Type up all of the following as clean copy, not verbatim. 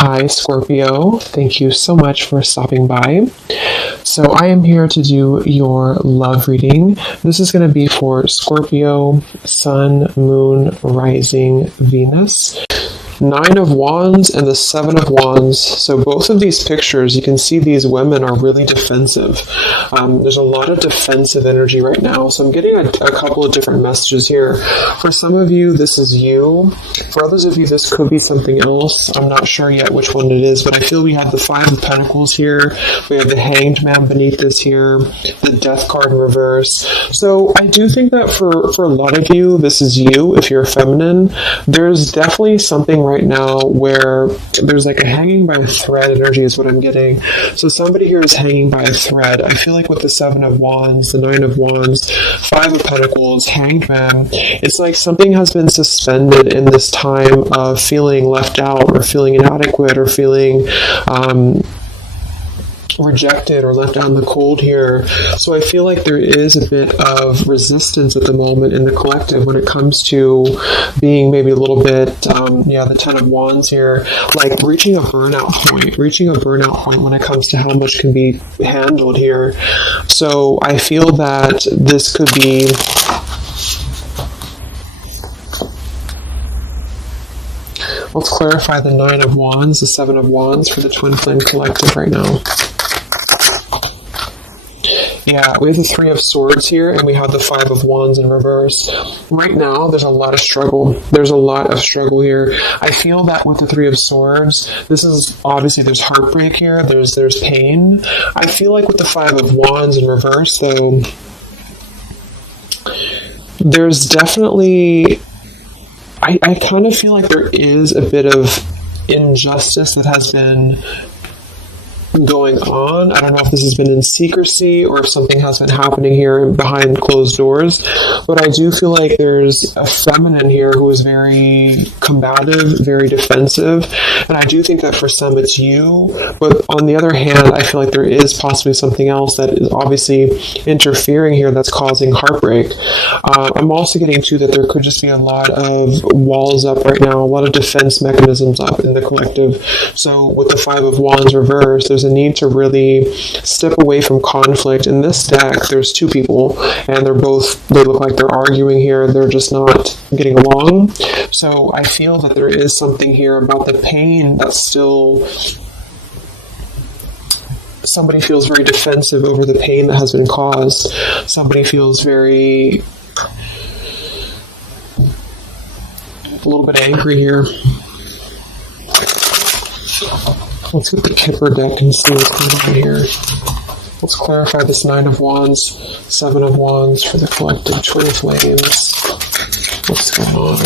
Hi, Scorpio. Thank you so much for stopping by. So I am here to do your love reading. This is going to be for Scorpio, Sun, Moon, Rising, Venus. 9 of Wands and the 7 of Wands. So both of these pictures, you can see these women are really defensive. There's a lot of defensive energy right now. So I'm getting a couple of different messages here. For some of you, this is you. For others of you, this could be something else. I'm not sure yet which one it is, but I feel we have the 5 of Pentacles here. We have the Hanged Man beneath this here, the Death card in reverse. So I do think that for a lot of you, this is you. If you're feminine, there's definitely something right now where there's like a hanging by a thread energy is what I'm getting. So somebody here is hanging by a thread. I feel like with the 7 of Wands, the 9 of Wands, 5 of Pentacles, Hanged Man, it's like something has been suspended in this time of feeling left out or feeling inadequate or feeling rejected or left out in the cold here. So I feel like there is a bit of resistance at the moment in the collective when it comes to being maybe a little bit, the 10 of Wands here, like reaching a burnout point when it comes to how much can be handled here. So I feel that this could be let's clarify the 9 of Wands, the 7 of Wands for the Twin Flame Collective right now. Yeah, we have the 3 of Swords here, and we have the 5 of Wands in reverse. Right now, there's a lot of struggle. There's a lot of struggle here. I feel that with the 3 of Swords, this is obviously there's heartbreak here. There's pain. I feel like with the 5 of Wands in reverse, though, there's definitely I kind of feel like there is a bit of injustice that has been going on. I don't know if this has been in secrecy or if something has been happening here behind closed doors, but I do feel like there's a feminine here who is very combative, very defensive, and I do think that for some it's you, but on the other hand, I feel like there is possibly something else that is obviously interfering here that's causing heartbreak. I'm also getting to that there could just be a lot of walls up right now, a lot of defense mechanisms up in the collective. So with the 5 of Wands reverse, there's a need to really step away from conflict. In this deck, there's 2 people, and they look like they're arguing here. They're just not getting along. So I feel that there is something here about the pain that's still... Somebody feels very defensive over the pain that has been caused. Somebody feels very... a little bit angry here. Let's get the Kipper deck and see what's going on here. Let's clarify this 9 of Wands, 7 of Wands for the collective Twin Flames. What's going on?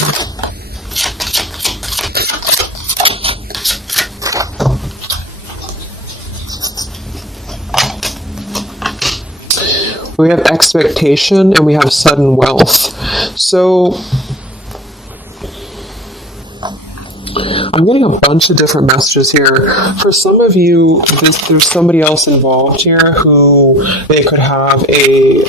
We have expectation and we have sudden wealth. So I'm getting a bunch of different messages here. For some of you, there's somebody else involved here who they could have a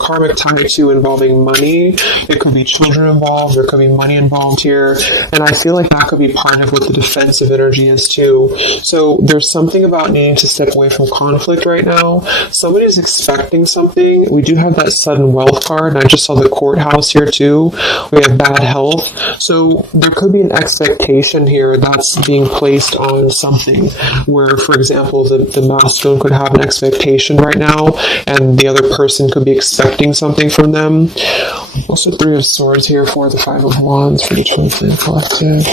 karmic tie to involving money. It could be children involved. There could be money involved here. And I feel like that could be part of what the defensive energy is too. So there's something about needing to step away from conflict right now. Somebody's expecting something. We do have that sudden wealth card. And I just saw the courthouse here too. We have bad health. So there could be an expectation here that's being placed on something where, for example, the masculine could have an expectation right now and the other person could be expecting something from them. Also 3 of Swords here for the 5 of Wands for the Twin Flame Collective.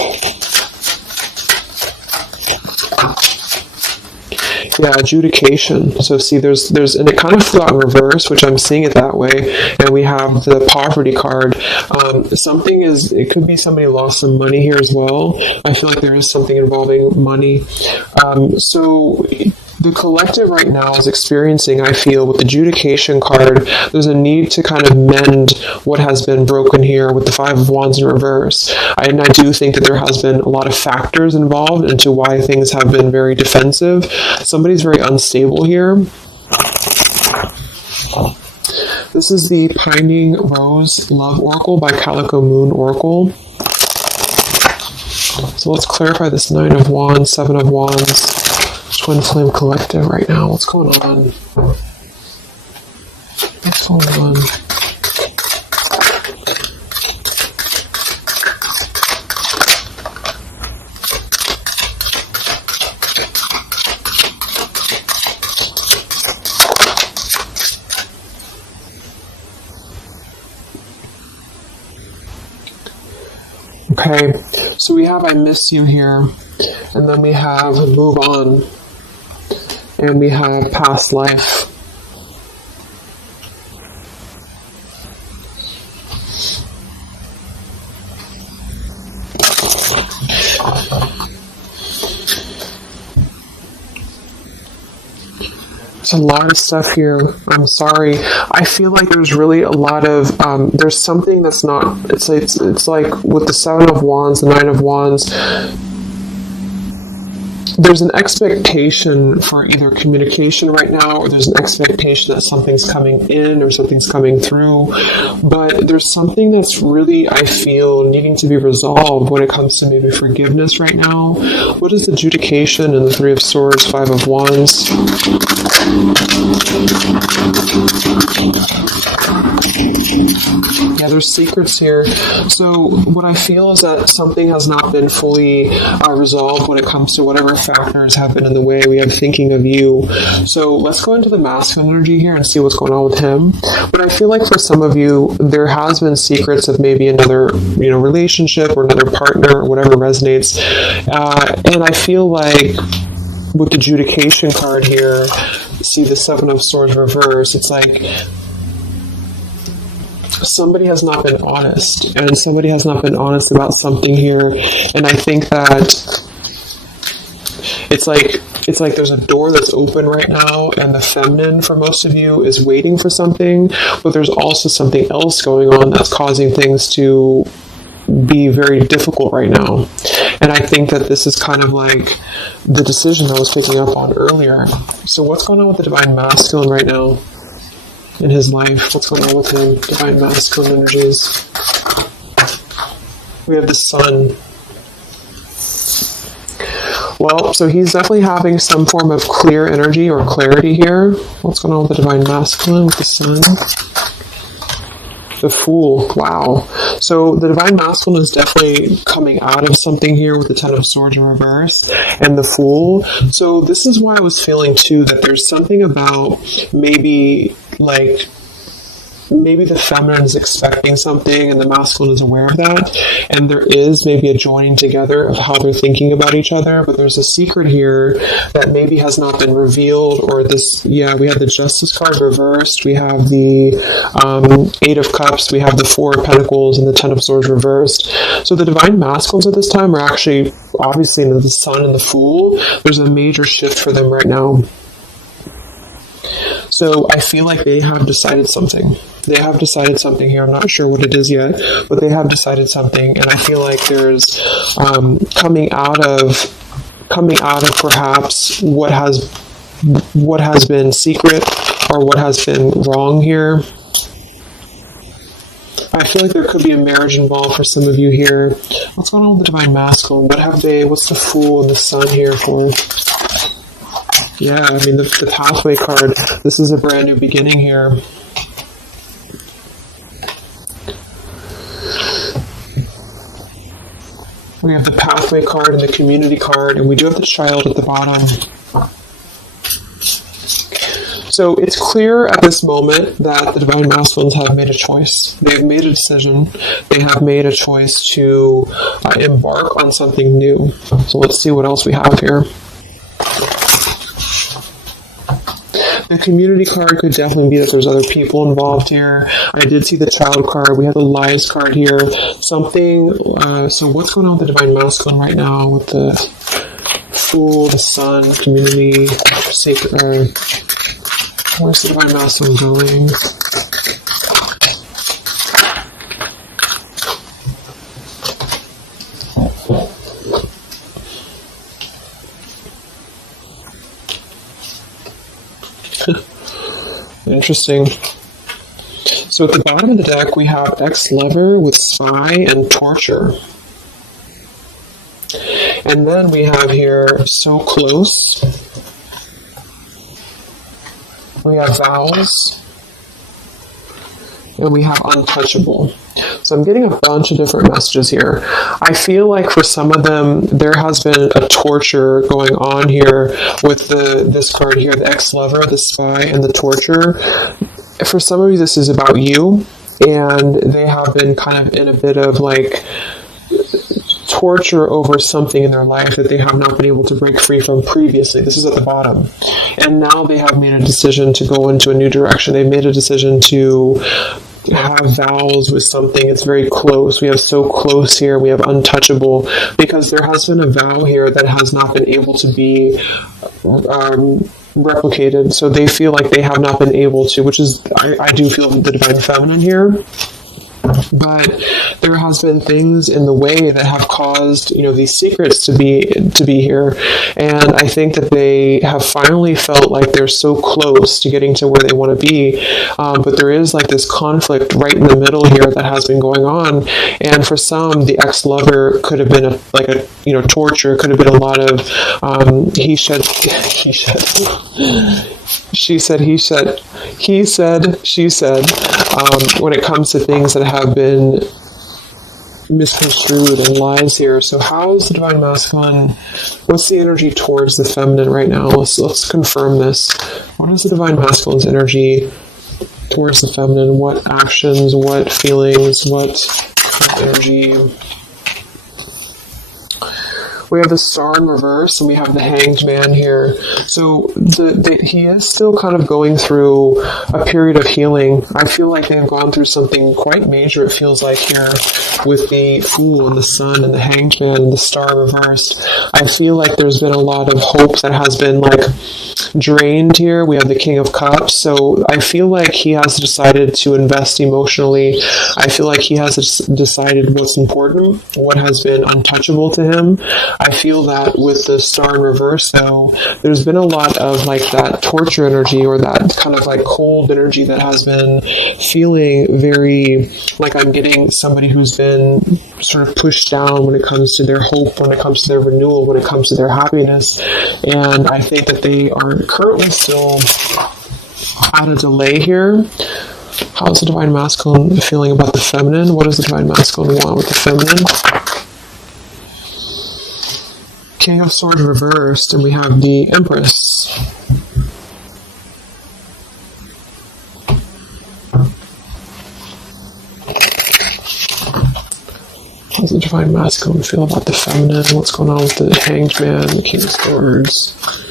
Yeah, adjudication. So see, there's, and it kind of flew out in reverse, which I'm seeing it that way. And we have the poverty card. It could be somebody lost some money here as well. I feel like there is something involving money. So the collective right now is experiencing, I feel, with the adjudication card, there's a need to kind of mend what has been broken here with the 5 of Wands in reverse. And I do think that there has been a lot of factors involved into why things have been very defensive. Somebody's very unstable here. This is the Pining Rose Love Oracle by Calico Moon Oracle. So So let's clarify this 9 of Wands, 7 of Wands, Twin Flame Collective right now. What's going on? What's going on? Okay, so we have I miss you here, and then we have move on, and we have past life. There's a lot of stuff here. I'm sorry. I feel like there's really a lot of there's something that's not. It's like with the 7 of Wands, the 9 of Wands. There's an expectation for either communication right now, or there's an expectation that something's coming in or something's coming through. But there's something that's really, I feel, needing to be resolved when it comes to maybe forgiveness right now. What is adjudication in the 3 of Swords, 5 of Wands? Yeah, there's secrets here. So what I feel is that something has not been fully resolved when it comes to whatever factors have been in the way. We have thinking of you. So let's go into the masculine energy here and see what's going on with him. But I feel like for some of you, there has been secrets of maybe another, relationship or another partner or whatever resonates. And I feel like with the adjudication card here, see the 7 of Swords reverse, it's like somebody has not been honest, and somebody has not been honest about something here. And I think that it's like there's a door that's open right now, and the feminine for most of you is waiting for something, but there's also something else going on that's causing things to be very difficult right now. And I think that this is kind of like the decision I was picking up on earlier. So what's going on with the Divine Masculine right now in his life? What's going on with him? Divine Masculine energies. We have the Sun. Well, so he's definitely having some form of clear energy or clarity here. What's going on with the Divine Masculine with the Sun? The Fool. Wow. So the Divine Masculine is definitely coming out of something here with the 10 of Swords in reverse and the Fool. So this is why I was feeling too that there's something about maybe the feminine is expecting something and the masculine is aware of that, and there is maybe a joining together of how they're thinking about each other, but there's a secret here that maybe has not been revealed. Or this, we have the Justice card reversed, we have the 8 of Cups, we have the 4 of Pentacles, and the 10 of Swords reversed. So the Divine Masculines at this time are actually obviously into the Sun and the Fool. There's a major shift for them right now. So I feel like they have decided something. They have decided something here. I'm not sure what it is yet, but they have decided something. And I feel like there's coming out of perhaps what has been secret or what has been wrong here. I feel like there could be a marriage involved for some of you here. What's going on with the Divine Masculine? What's the Fool and the Sun here for? Yeah, I mean, the Pathway card, this is a brand new beginning here. We have the Pathway card and the Community card, and we do have the Child at the bottom. So it's clear at this moment that the Divine Masculines have made a choice. They have made a decision. They have made a choice to embark on something new. So let's see what else we have here. The Community card could definitely be that there's other people involved here. I did see the Child card. We have the Lies card here. Something, so what's going on with the Divine Masculine right now with the Fool, the Sun, Community, Sacred, where's the Divine Masculine going? Interesting. So at the bottom of the deck, we have ex-lover with spy and torture. And then we have here so close. We have vows. And we have untouchable. So I'm getting a bunch of different messages here. I feel like for some of them, there has been a torture going on here with this card here, the ex-lover, the spy, and the torture. For some of you, this is about you, and they have been kind of in a bit of like torture over something in their life that they have not been able to break free from previously. This is at the bottom. And now they have made a decision to go into a new direction. They've made a decision to have vows with something. It's very close. We have so close here. We have untouchable, because there has been a vow here that has not been able to be replicated. So they feel like they have not been able to, which is, I do feel the divine feminine here. But there has been things in the way that have caused, these secrets to be here, and I think that they have finally felt like they're so close to getting to where they want to be. But there is like this conflict right in the middle here that has been going on, and for some, the ex-lover could have been torture. Could have been a lot of he said, she said, he said, he said, she said, when it comes to things that have been misconstrued and lies here. So how is the divine masculine, what's the energy towards the feminine right now? Let's confirm this. What is the divine masculine's energy towards the feminine? What actions, what feelings, what energy? We have the Star in reverse, and we have the Hanged Man here. So he is still kind of going through a period of healing. I feel like they have gone through something quite major, it feels like, here with the Fool and the Sun and the Hanged Man and the Star reversed. I feel like there's been a lot of hope that has been drained here. We have the King of Cups. So I feel like he has decided to invest emotionally. I feel like he has decided what's important, what has been untouchable to him. I feel that with the Star in reverse, though, there's been a lot of that torture energy, or that kind of cold energy that has been feeling very like I'm getting somebody who's been sort of pushed down when it comes to their hope, when it comes to their renewal, when it comes to their happiness. And I think that they are currently still at a delay here. How is the divine masculine feeling about the feminine? What does the divine masculine want with the feminine? King of Swords reversed, and we have the Empress. How does the divine masculine feel about the feminine? What's going on with the Hanged Man, the King of Swords?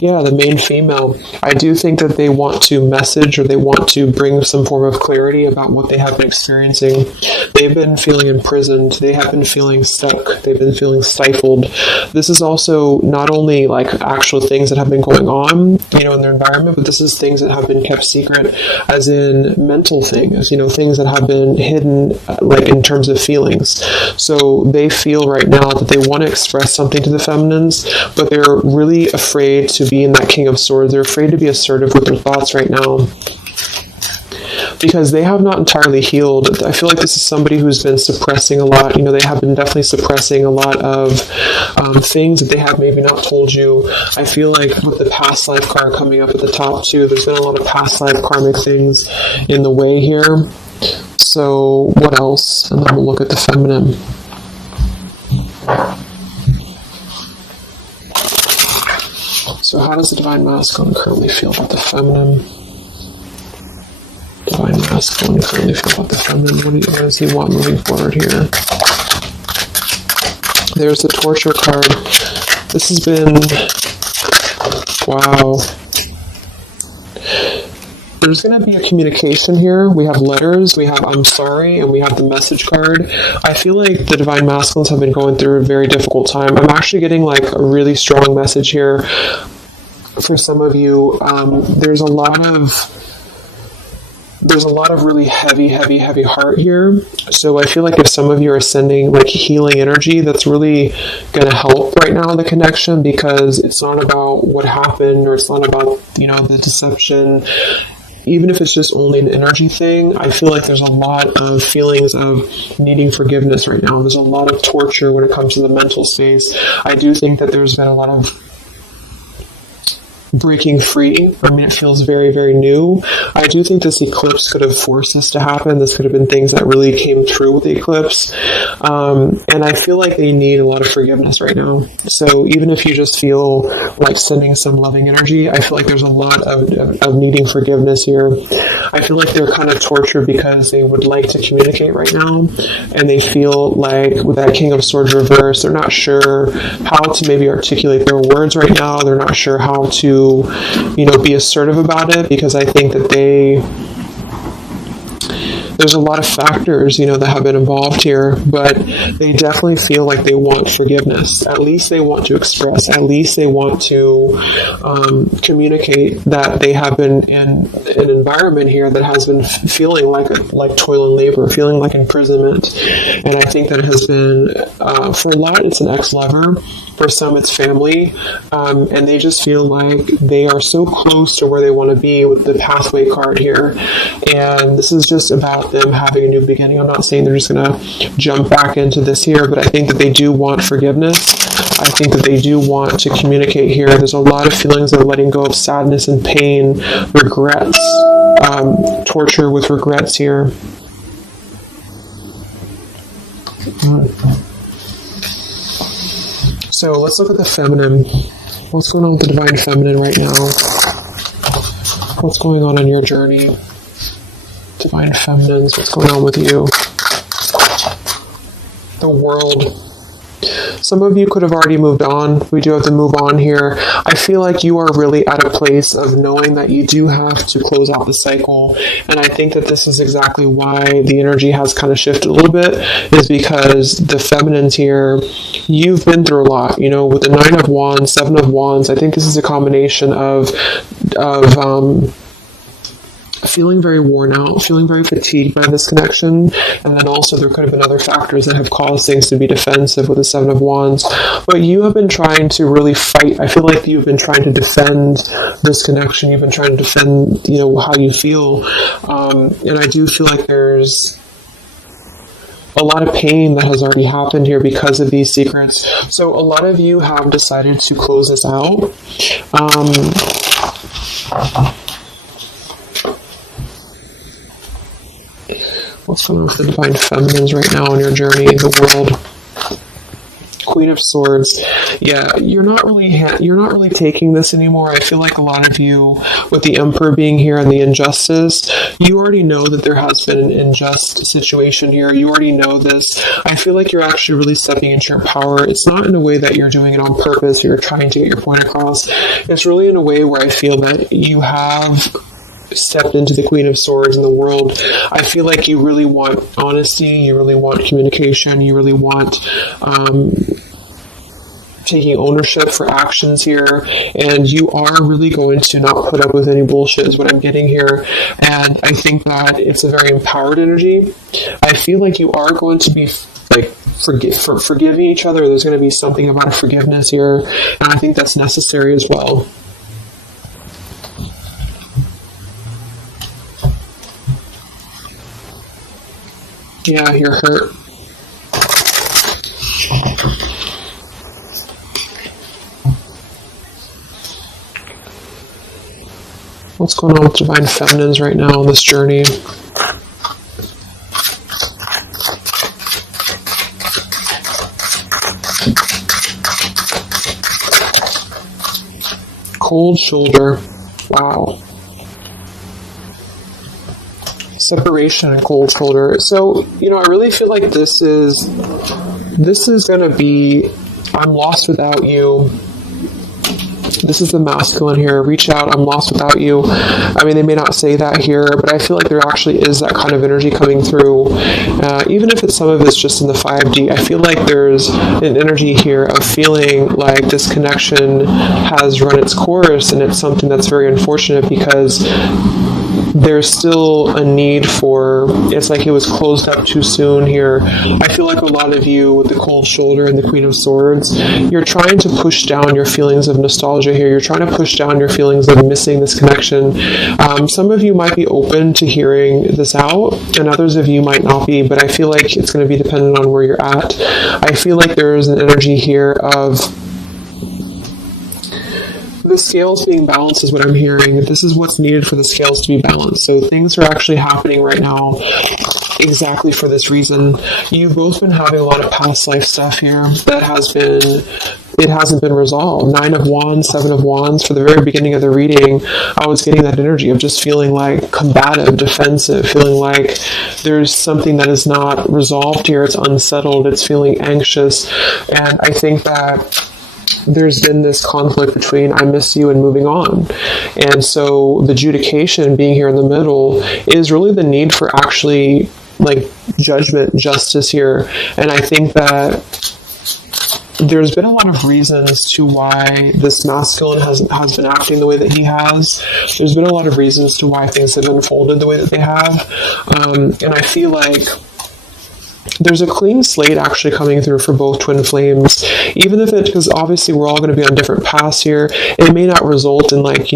Yeah, the main female. I do think that they want to message, or they want to bring some form of clarity about what they have been experiencing. They've been feeling imprisoned. They have been feeling stuck. They've been feeling stifled. This is also not only actual things that have been going on, in their environment, but this is things that have been kept secret, as in mental things, things that have been hidden, in terms of feelings. So they feel right now that they want to express something to the feminines, but they're really afraid to be in that King of Swords. They're afraid to be assertive with their thoughts right now, because they have not entirely healed. I feel like this is somebody who's been suppressing a lot. They have been definitely suppressing a lot of things that they have maybe not told you. I feel like with the past life card coming up at the top too, there's been a lot of past life karmic things in the way here. So what else? And then we'll look at the feminine. So how does the divine masculine currently feel about the feminine? Divine masculine currently feel about the feminine. What does he want moving forward here? There's the torture card. This has been... Wow. There's going to be a communication here. We have letters, we have I'm sorry, and we have the message card. I feel like the divine masculines have been going through a very difficult time. I'm actually getting a really strong message here for some of you. There's a lot of really heavy heart here. So I feel like if some of you are sending healing energy, that's really going to help right now, the connection, because it's not about what happened, or it's not about, the deception. even if it's just only an energy thing, I feel like there's a lot of feelings of needing forgiveness right now. There's a lot of torture when it comes to the mental space. I do think that there's been a lot of breaking free. I mean, it feels very, very new. I do think this eclipse could have forced this to happen. This could have been things that really came through with the eclipse. And I feel like they need a lot of forgiveness right now. So even if you just feel like sending some loving energy, I feel like there's a lot of needing forgiveness here. I feel like they're kind of tortured because they would like to communicate right now. And they feel like with that King of Swords reverse, they're not sure how to maybe articulate their words right now. They're not sure how to be assertive about it, because I think that there's a lot of factors, that have been involved here, but they definitely feel like they want forgiveness. At least they want to express, at least they want to communicate that they have been in an environment here that has been feeling like toil and labor, feeling like imprisonment. And I think that it has been, for a lot, it's an ex-lover. For some, it's family, and they just feel like they are so close to where they want to be with the pathway card here. And this is just about them having a new beginning. I'm not saying they're just going to jump back into this here, but I think that they do want forgiveness. I think that they do want to communicate here. There's a lot of feelings of letting go of sadness and pain, regrets, torture with regrets here. So let's look at the feminine. What's going on with the divine feminine right now? What's going on in your journey? Divine feminines, what's going on with you? The world. Some of you could have already moved on. We do have to move on here. I feel like you are really at a place of knowing that you do have to close out the cycle. And I think that this is exactly why the energy has kind of shifted a little bit, is because the feminines here, you've been through a lot. With the 9 of Wands, 7 of Wands, I think this is a combination of feeling very worn out, feeling very fatigued by this connection, and then also there could have been other factors that have caused things to be defensive with the 7 of Wands. But you have been trying to really fight. I feel like you've been trying to defend this connection. You've been trying to defend, how you feel. And I do feel like there's a lot of pain that has already happened here because of these secrets. So a lot of you have decided to close this out. What's going on with the divine feminines right now in your journey in the world? Queen of Swords. Yeah, you're not really taking this anymore. I feel like a lot of you, with the Emperor being here and the injustice, you already know that there has been an unjust situation here. You already know this. I feel like you're actually really stepping into your power. It's not in a way that you're doing it on purpose or you're trying to get your point across. It's really in a way where I feel that you have stepped into the Queen of Swords in the world. I feel like you really want honesty, you really want communication, you really want taking ownership for actions here, and you are really going to not put up with any bullshit is what I'm getting here. And I think that it's a very empowered energy. I feel like you are going to be forgiving each other. There's going to be something about a forgiveness here, and I think that's necessary as well. Yeah, you're hurt. What's going on with divine feminines right now on this journey? Cold shoulder. Wow. Separation and cold shoulder. So, I really feel like this is going to be, I'm lost without you. This is the masculine here. Reach out, I'm lost without you. I mean, they may not say that here, but I feel like there actually is that kind of energy coming through. Even if some of it's just in the 5D, I feel like there's an energy here of feeling like this connection has run its course, and it's something that's very unfortunate because there's still a need for, it's like it was closed up too soon here. I feel like a lot of you with the cold shoulder and the Queen of Swords, you're trying to push down your feelings of nostalgia here. You're trying to push down your feelings of missing this connection. Some of you might be open to hearing this out, and others of you might not be, but I feel like it's going to be dependent on where you're at. I feel like there is an energy here of the scales being balanced is what I'm hearing. This is what's needed for the scales to be balanced. So things are actually happening right now exactly for this reason. You've both been having a lot of past life stuff here that hasn't been resolved. 9 of Wands, 7 of Wands. For the very beginning of the reading, I was getting that energy of just feeling like combative, defensive, feeling like there's something that is not resolved here. It's unsettled. It's feeling anxious. And I think that there's been this conflict between I miss you and moving on. And so the adjudication being here in the middle is really the need for actually like judgment, justice here. And I think that there's been a lot of reasons to why this masculine has been acting the way that he has. There's been a lot of reasons to why things have unfolded the way that they have. And I feel like there's a clean slate actually coming through for both twin flames, even if because obviously we're all going to be on different paths here. It may not result in like,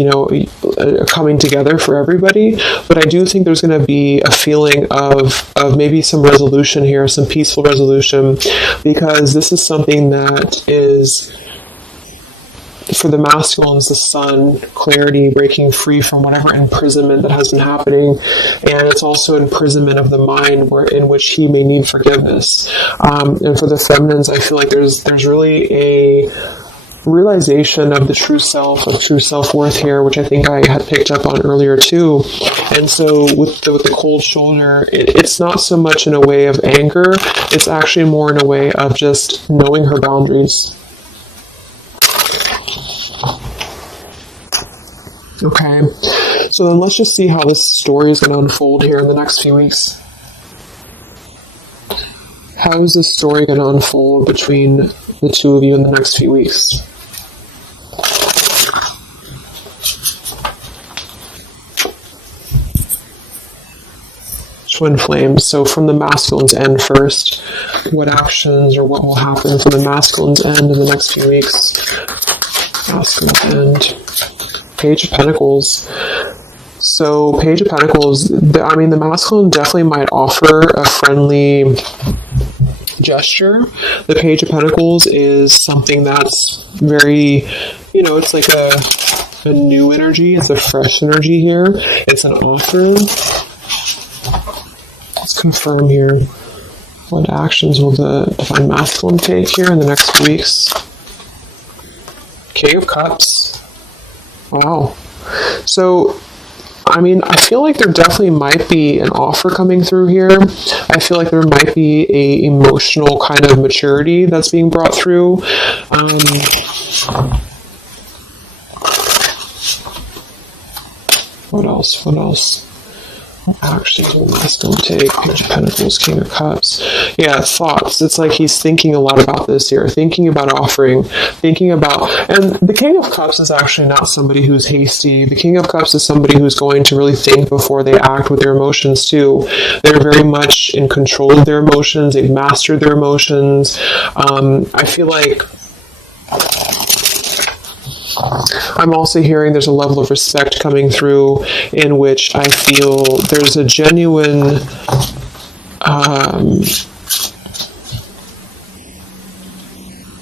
coming together for everybody, but I do think there's going to be a feeling of maybe some resolution here, some peaceful resolution, because this is something that is, for the masculines, the sun, clarity, breaking free from whatever imprisonment that has been happening. And it's also imprisonment of the mind in which he may need forgiveness. And for the feminines, I feel like there's really a realization of the true self, of true self-worth here, which I think I had picked up on earlier too. And so with the cold shoulder, it's not so much in a way of anger, it's actually more in a way of just knowing her boundaries. Okay, so then let's just see how this story is going to unfold here in the next few weeks. How is this story going to unfold between the two of you in the next few weeks? Twin flames. So from the masculine's end first, what actions or what will happen from the masculine's end in the next few weeks? Masculine's end. Page of Pentacles. So Page of Pentacles, the masculine definitely might offer a friendly gesture. The Page of Pentacles is something that's very, it's like a new energy. It's a fresh energy here. It's an offer. Let's confirm here. What actions will the divine masculine take here in the next few weeks? King of Cups. Wow. So, I feel like there definitely might be an offer coming through here. I feel like there might be a emotional kind of maturity that's being brought through. What else? Actually, masculine take, Page of Pentacles, King of Cups. Yeah, thoughts. It's like he's thinking a lot about this here, thinking about offering, and the King of Cups is actually not somebody who's hasty. The King of Cups is somebody who's going to really think before they act with their emotions too. They're very much in control of their emotions. They've mastered their emotions. I feel like I'm also hearing there's a level of respect coming through in which I feel there's a genuine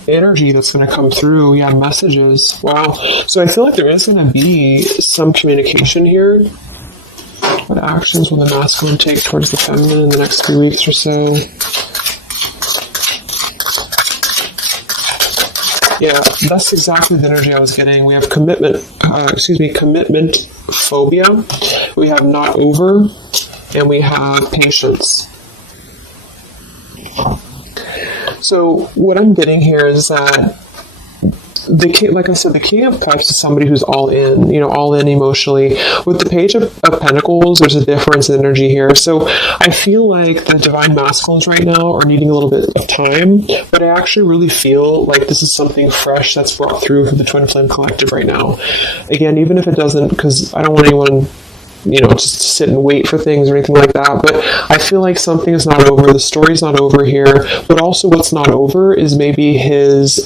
energy that's going to come through. Yeah, messages. Wow. So I feel like there is going to be some communication here. What actions will the masculine take towards the feminine in the next few weeks or so? Yeah, that's exactly the energy I was getting. We have commitment phobia. We have not over, and we have patience. So what I'm getting here is that like I said, the King of Cups is somebody who's all in emotionally. With the Page of Pentacles, there's a difference in energy here. So I feel like the divine masculines right now are needing a little bit of time, but I actually really feel like this is something fresh that's brought through for the Twin Flame Collective right now. Again, even if it doesn't, because I don't want anyone just sit and wait for things or anything like that. But I feel like something is not over. The story's not over here. But also what's not over is maybe his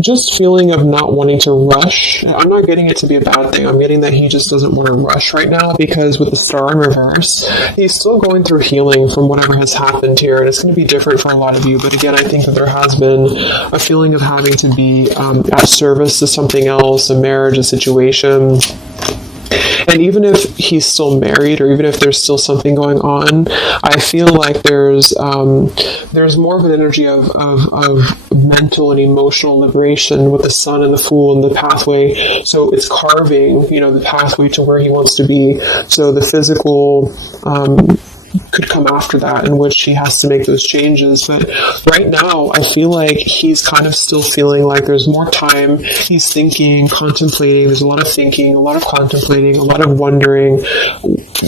just feeling of not wanting to rush. I'm not getting it to be a bad thing. I'm getting that he just doesn't want to rush right now, because with the star in reverse, he's still going through healing from whatever has happened here, and it's going to be different for a lot of you. But again, I think that there has been a feeling of having to be at service to something else, a marriage, a situation. And even if he's still married, or even if there's still something going on, I feel like there's more of an energy of mental and emotional liberation with the Sun and the Fool and the pathway. So it's carving, the pathway to where he wants to be. So the physical could come after that, in which he has to make those changes. But right now, I feel like he's kind of still feeling like there's more time. He's thinking, contemplating. There's a lot of thinking, a lot of contemplating, a lot of wondering.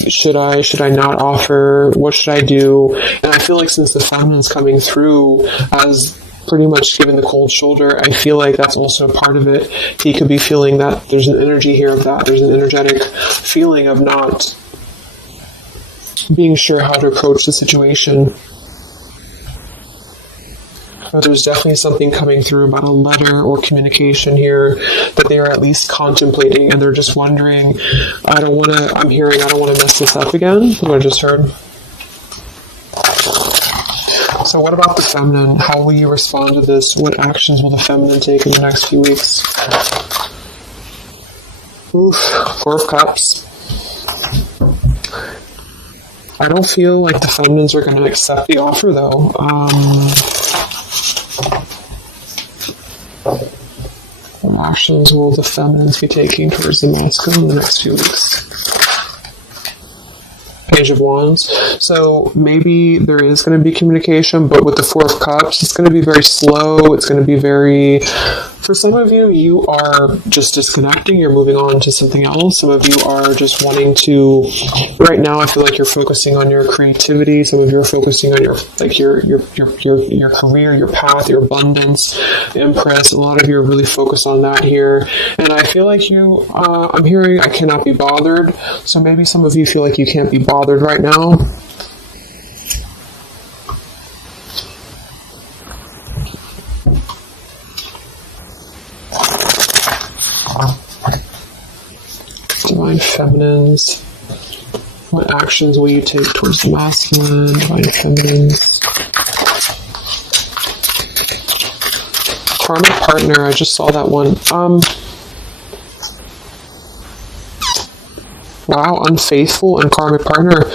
Should I not offer? What should I do? And I feel like since the feminine's coming through as pretty much giving the cold shoulder, I feel like that's also a part of it. He could be feeling that there's an energy here of that. There's an energetic feeling of not being sure how to approach the situation. But there's definitely something coming through about a letter or communication here that they are at least contemplating, and they're just wondering, I don't want to mess this up again, what I just heard. So what about the feminine? How will you respond to this? What actions will the feminine take in the next few weeks? Oof, Four of Cups. I don't feel like the feminines are going to accept the offer, though. What actions will the feminines be taking towards the masculine in the next few weeks? Page of Wands. So maybe there is going to be communication, but with the Four of Cups, it's going to be very slow. It's going to be very... For some of you, you are just disconnecting. You're moving on to something else. Some of you are just wanting to... Right now, I feel like you're focusing on your creativity. Some of you are focusing on your career, your path, your abundance, Empress. A lot of you are really focused on that here. And I feel like you... I'm hearing I cannot be bothered. So maybe some of you feel like you can't be bothered right now. Divine Feminines. What actions will you take towards the masculine? Divine Feminines. Karmic partner. I just saw that one. Wow, unfaithful and karmic partner.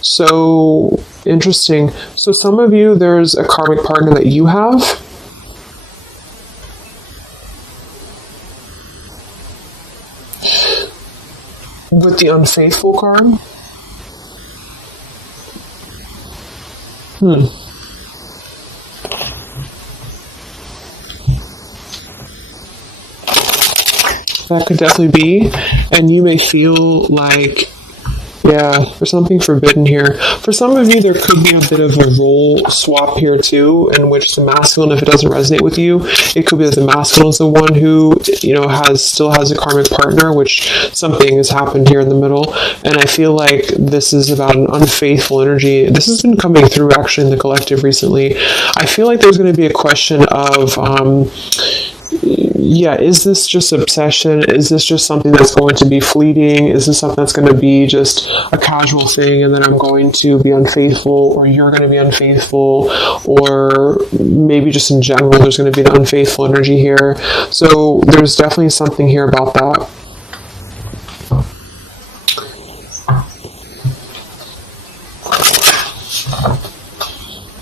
So interesting. So some of you, there's a karmic partner that you have. With the unfaithful card? That could definitely be. And you may feel like, yeah, there's something forbidden here. For some of you, there could be a bit of a role swap here too, in which the masculine, if it doesn't resonate with you, it could be that the masculine is the one who, still has a karmic partner, which something has happened here in the middle. And I feel like this is about an unfaithful energy. This has been coming through actually in the collective recently. I feel like there's going to be a question of, is this just obsession? Is this just something that's going to be fleeting? Is this something that's going to be just a casual thing, and then I'm going to be unfaithful, or you're going to be unfaithful, or maybe just in general there's going to be the unfaithful energy here. So there's definitely something here about that.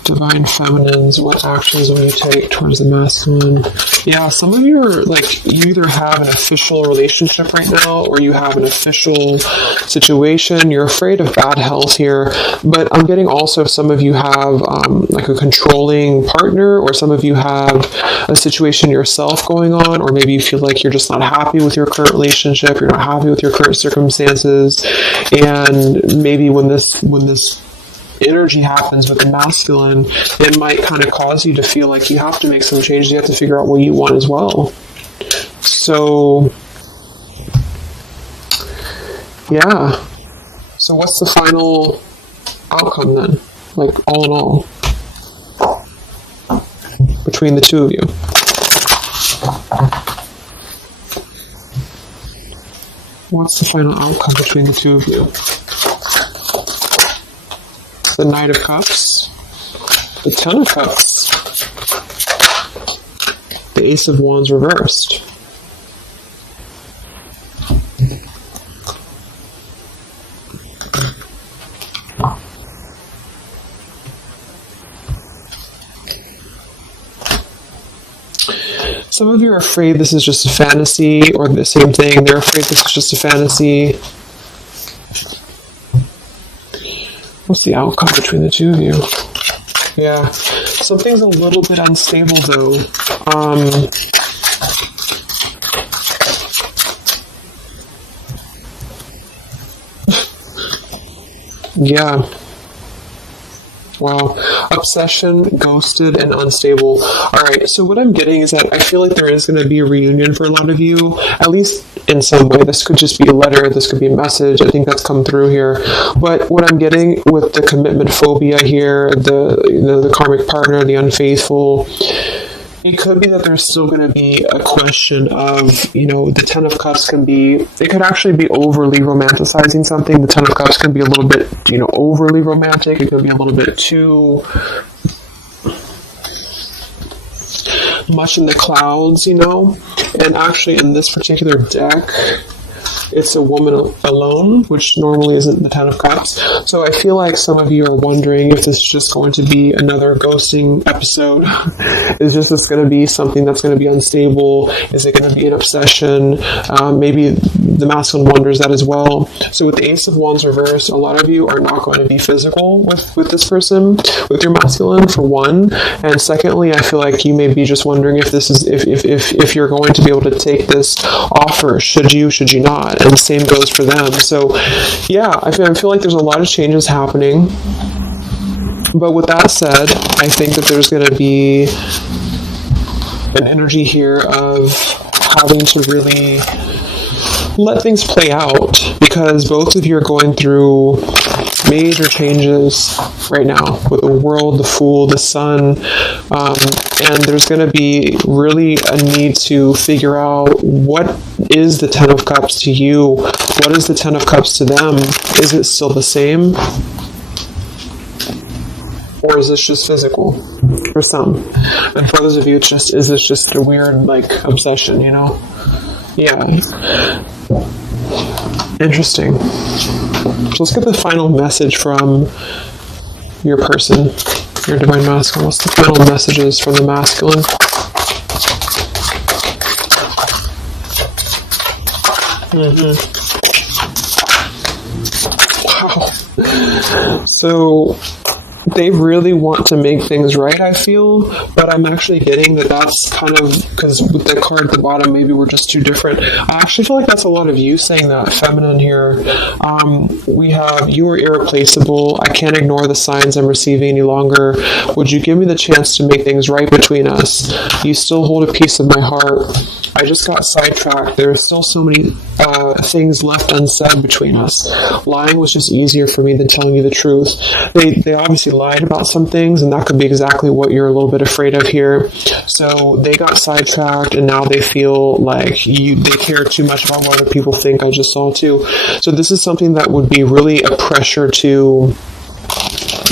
Divine Feminines, what actions will you take towards the masculine? Yeah, some of you are you either have an official relationship right now, or you have an official situation. You're afraid of bad health here, but I'm getting also some of you have a controlling partner, or some of you have a situation yourself going on, or maybe you feel like you're just not happy with your current relationship, you're not happy with your current circumstances, and maybe when this energy happens with the masculine, it might kind of cause you to feel like you have to make some changes. You have to figure out what you want as well. So Yeah. So what's the final outcome then? Like, all in all, between the two of you? What's the final outcome between the two of you? The Knight of Cups, the Ten of Cups, the Ace of Wands reversed. Some of you are afraid this is just a fantasy, or the same thing, they're afraid this is just a fantasy. What's the outcome between the two of you? Yeah, something's a little bit unstable though. Yeah. Wow. Obsession, ghosted, and unstable. Alright, so what I'm getting is that I feel like there is going to be a reunion for a lot of you, at least in some way. This could just be a letter, this could be a message. I think that's come through here. But what I'm getting with the commitment phobia here, the karmic partner, the unfaithful, it could be that there's still going to be a question of, the Ten of Cups it could actually be overly romanticizing something. The Ten of Cups can be a little bit, overly romantic. It could be a little bit too much in the clouds, And actually in this particular deck, it's a woman alone, which normally isn't the Ten of Cups. So I feel like some of you are wondering if this is just going to be another ghosting episode. Is this going to be something that's going to be unstable? Is it going to be an obsession? Maybe the masculine wonders that as well. So with the Ace of Wands reversed, a lot of you are not going to be physical with this person, with your masculine, for one. And secondly, I feel like you may be just wondering if this is if you're going to be able to take this offer. Should you not? And the same goes for them. So yeah, I feel like there's a lot of changes happening. But with that said, I think that there's going to be an energy here of having to really let things play out, because both of you are going through major changes right now with the World, the Fool, the Sun, and there's going to be really a need to figure out what is the Ten of Cups to you, what is the Ten of Cups to them. Is it still the same, or is this just physical for some? And for others of you, is this just a weird obsession, Yeah. Interesting. So let's get the final message from your person, your divine masculine. What's the final messages from the masculine? Wow. So they really want to make things right, I feel, but I'm actually getting that's kind of, because with the card at the bottom, maybe we're just too different. I actually feel like that's a lot of you saying that, feminine here. We have, you are irreplaceable. I can't ignore the signs I'm receiving any longer. Would you give me the chance to make things right between us? You still hold a piece of my heart. I just got sidetracked. There are still so many things left unsaid between us. Lying was just easier for me than telling you the truth. They obviously lied about some things, and that could be exactly what you're a little bit afraid of here. So they got sidetracked, and now they feel like they care too much about what other people think. I just saw too. So this is something that would be really a pressure to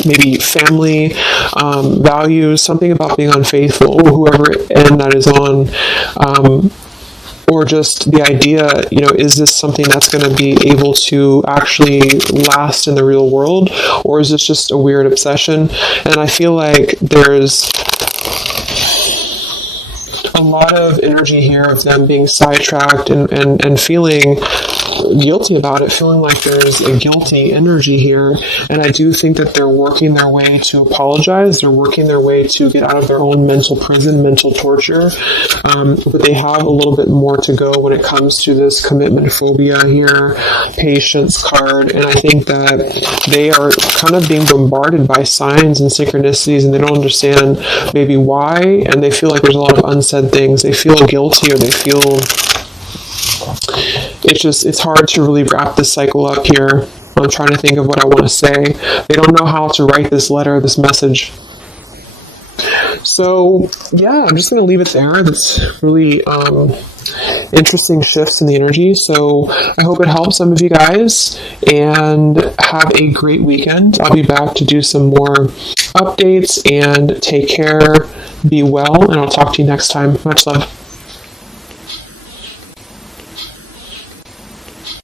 maybe family, values, something about being unfaithful, or whoever end that is on, or just the idea, is this something that's going to be able to actually last in the real world, or is this just a weird obsession? And I feel like there's a lot of energy here of them being sidetracked and feeling guilty about it, feeling like there's a guilty energy here. And I do think that they're working their way to apologize. They're working their way to get out of their own mental prison, mental torture. But they have a little bit more to go when it comes to this commitment phobia here, patience card. And I think that they are kind of being bombarded by signs and synchronicities, and they don't understand maybe why. And they feel like there's a lot of unsaid things. They feel guilty, or they feel it's hard to really wrap this cycle up here. I'm trying to think of what I want to say. They don't know how to write this letter, this message. So, yeah, I'm just going to leave it there. That's really interesting shifts in the energy. So I hope it helps some of you guys, and have a great weekend. I'll be back to do some more updates, and take care, be well, and I'll talk to you next time. Much love.